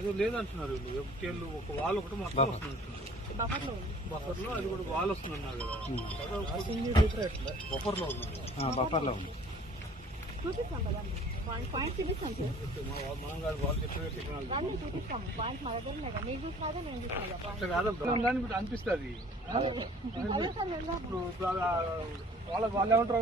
అది లేదంటున్నారు వీళ్ళు. FTL ఒక వాల్ ఒకటి మొత్తం వస్తుంది అంటున్నారు. బఫర్ లో అది కూడా వాల్ వస్తుంది అన్నారు కదా. బఫర్ లో ఉంది. చూపిస్తాం కదా పాయింట్ చూపిస్తాం సార్. మనం కాదు వాళ్ళు చెప్పే టెక్నాలజీ చూపిస్తాం పాయింట్ మన దగ్గర లేదా మీకు చూసినాదా నేను చూసినా కాదు అనిపిస్తుంది. ఇప్పుడు వాళ్ళు ఏమంటారు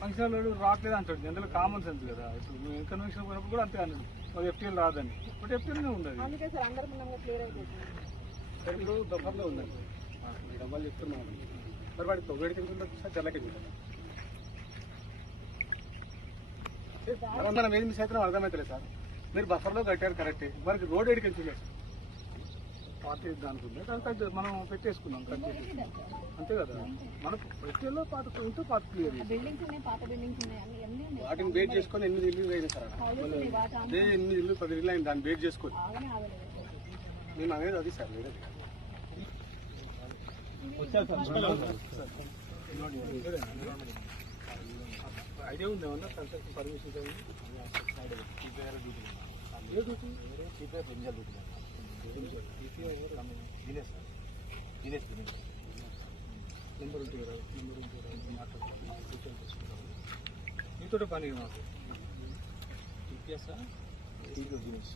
ఫంక్షన్ రావట్లేదు అంటాడు. జనరల్ కామన్ సెన్స్ కదా. ఇప్పుడు మేము కన్వెన్షన్ పోయినప్పుడు కూడా అంతే అన్నాడు FTL రాదని. బట్ FTL ఉండదు. అందుకే సార్ అందరి ముందు క్లియర్ అయిపోతుంది. ఇప్పుడు బఫర్లో ఉందండి. డబ్బాలు చెప్తున్నాను మరి వాడికి వేడికి సార్ చల్లకి మనం ఏది మిస్ అవుతున్నాం అర్థమవుతలేదు సార్. మీరు బఫర్లో కట్టారు కరెక్టే, మనకి రోడ్ ఏడికి వెళ్ళలేదు. పాత దానికి ఉంది దానికి మనం పెట్టేసుకున్నాం కట్ చేసి అంతే కదా. మనకు FTLలో పాత ఉంటే పాత క్లియర్ వాటిని బేట్ చేసుకొని 8 ఇల్లు అయినా సార్. అదే 8 ఇల్లు 10 ఇల్లు అయింది దాన్ని బేట్ చేసుకొని. నేను అనేది అది సార్ వేరే ఐడియా ఉంది ఏమన్నా కన్స్ట్రక్షన్ పర్మిషన్ నెంబర్ ఉంటుంది కదా. మీతో పని మాకు టీపీఎస్ దినేష్